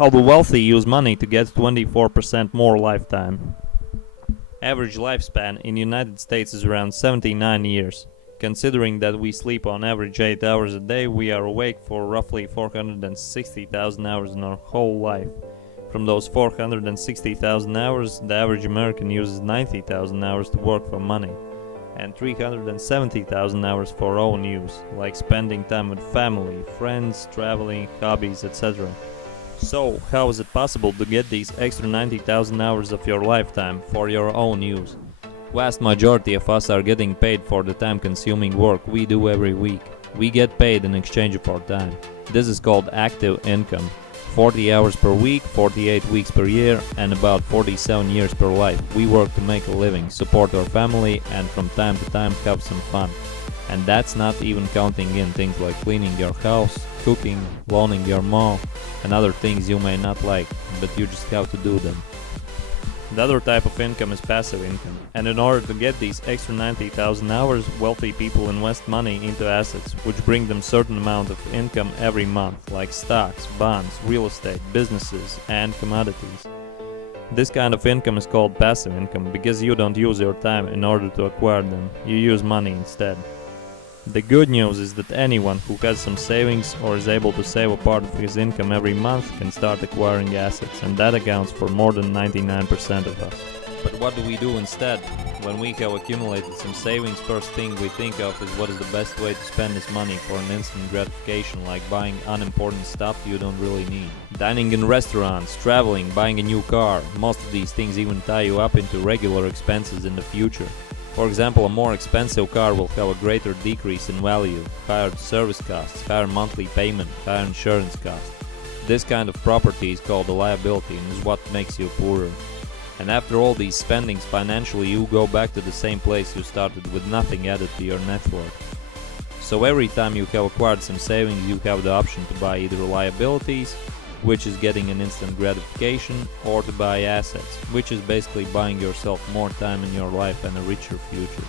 How the wealthy use money to get 24% more lifetime. Average lifespan in United States is around 79 years. Considering that we sleep on average 8 hours a day, we are awake for roughly 460,000 hours in our whole life. From those 460,000 hours, the average American uses 90,000 hours to work for money, and 370,000 hours for own use, like spending time with family, friends, traveling, hobbies, etc. So, how is it possible to get these extra 90,000 hours of your lifetime for your own use? Vast majority of us are getting paid for the time-consuming work we do every week. We get paid in exchange of our time. This is called active income. 40 hours per week, 48 weeks per year, and about 47 years per life. We work to make a living, support our family, and from time to time have some fun. And that's not even counting in things like cleaning your house, cooking, loaning your mom, and other things you may not like, but you just have to do them. The other type of income is passive income, and in order to get these extra 90,000 hours, wealthy people invest money into assets, which bring them certain amount of income every month, like stocks, bonds, real estate, businesses, and commodities. This kind of income is called passive income because you don't use your time in order to acquire them, you use money instead. The good news is that anyone who has some savings or is able to save a part of his income every month can start acquiring assets, and that accounts for more than 99% of us. But what do we do instead? When we have accumulated some savings, first thing we think of is what is the best way to spend this money for an instant gratification, like buying unimportant stuff you don't really need. Dining in restaurants, traveling, buying a new car. Most of these things even tie you up into regular expenses in the future. For example, a more expensive car will have a greater decrease in value, higher service costs, higher monthly payment, higher insurance costs. This kind of property is called a liability and is what makes you poorer. And after all these spendings, financially you go back to the same place you started with nothing added to your net worth. So every time you have acquired some savings, you have the option to buy either liabilities, which is getting an instant gratification, or to buy assets, which is basically buying yourself more time in your life and a richer future.